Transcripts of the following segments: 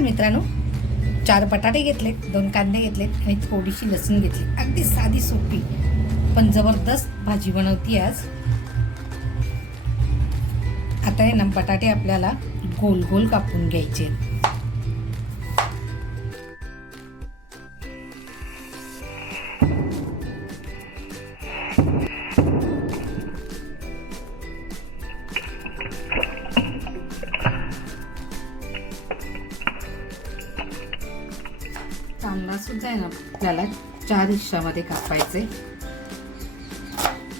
नमस्कार मित्रांनो. चार बटाटे घेतलेत दोन कांदे घेतलेत आणि थोडीशी लसूण घेतली. अगदी साधी सोपी पण जबरदस्त भाजी बनवती आज. आता हे ना बटाटे आपल्याला गोल गोल कापून घ्यायचे कांदा सुद्धा आहे ना आपल्याला चार हिश्शामध्ये कापायचे.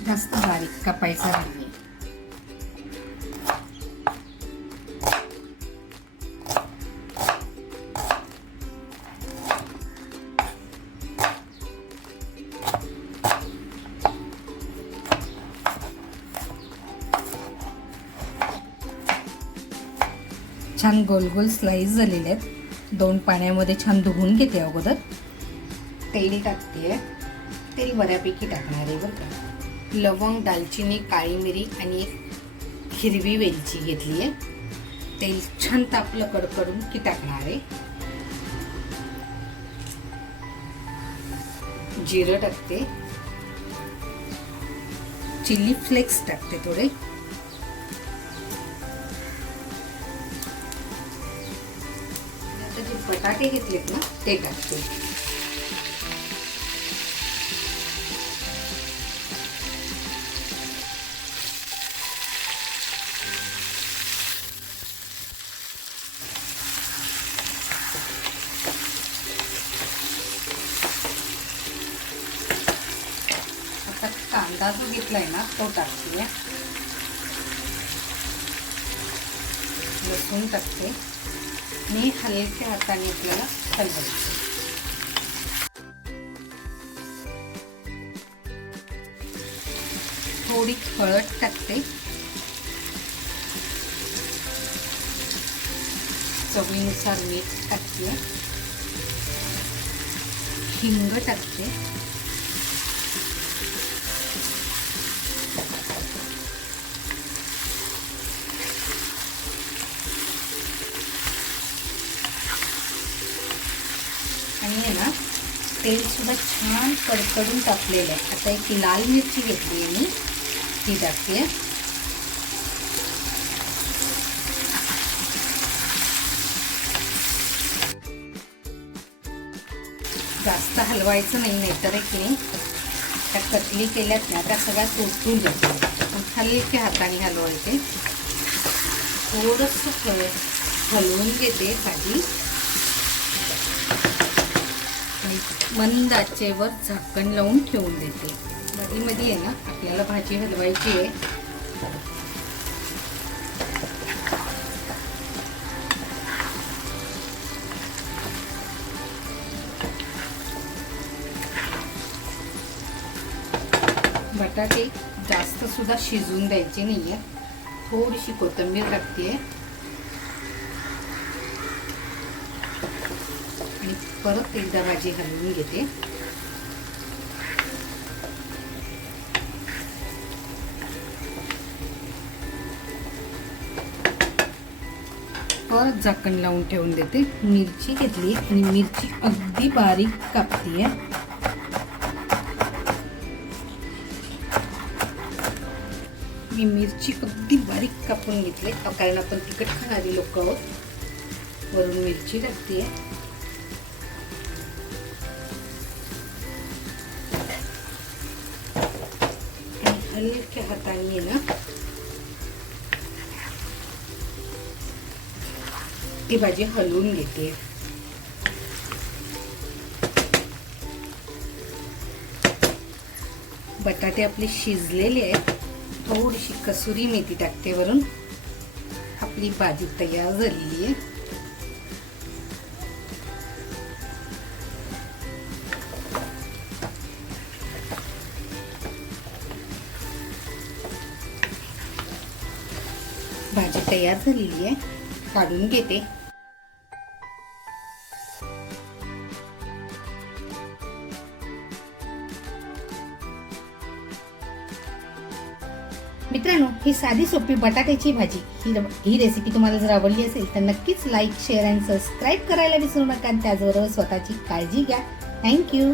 जास्त बारीक कापायचा नाही छान गोल गोल स्लाईस झालेले आहेत. दोन पाण्यामध्ये छान धुवून घेते अगोदर. तेल टाकते तेल बऱ्यापैकी टाकणार आहे बरं का. लवंग दालचिनी काळी मिरी आणि एक हिरवी वेलची घेतली आहे. तेल छान तापलं कडकडून की टाकणार आहे. जिरं टाकते. चिली फ्लेक्स टाकते थोडे. जे बटाटे घेतलेत ना ते टाकते. आता कांदा जो घेतलाय ना तो टाकते. लसूण टाकते. आणि हलक्या हाताने आपल्याला हलवायचं थोडी हळद टाकते. चवीनुसार मीठ टाकते. हिंग टाकते. तेल सुद्धा छान कडकडून टाकलेलं आहे. आता एक लाल मिरची घेतली आहे मी. ती टाकते. जास्त हलवायचं नाही नाहीतर एक नाही त्या कतली केल्यात ना त्या सगळ्या तुटून जातात हलक्या हाताने हलवायचे थोडंसं हलवून घेते भाजी आणि मंद आचेवर झाकण लावून ठेवून देते. मधीमध्ये आहे ना आपल्याला भाजी हलवायची आहे. बटाटे जास्त सुद्धा शिजवून द्यायचे नाही आहे थोडीशी कोथिंबीर टाकते आणि परत एकदा भाजी हलवून घेते. परत झाकण लावून ठेवून देते. मिरची घेतली आणि मिरची अगदी बारीक कापतीये. मी मिरची अगदी बारीक कापून घेतली. कारण आपण तिखट खाणारी लोक आहोत. वरून मिरची टाकते हलक्या हाताने ना ती भाजी हलवून घेते बटाटे आपले शिजलेले आहेत. थोडीशी कसुरी मेथी टाकते वरून. आपली भाजी तयार झालेली आहे. भाजी तयार झालेली आहे. काढून घेते. मित्रांनो ही साधी सोपी बटाट्याची भाजी. ही ही रेसिपी तुम्हाला जर आवडली असेल तर नक्कीच लाईक शेअर अँड सबस्क्राईब करायला विसरू नका. त्याचबरोबर स्वतःची काळजी घ्या. थँक्यू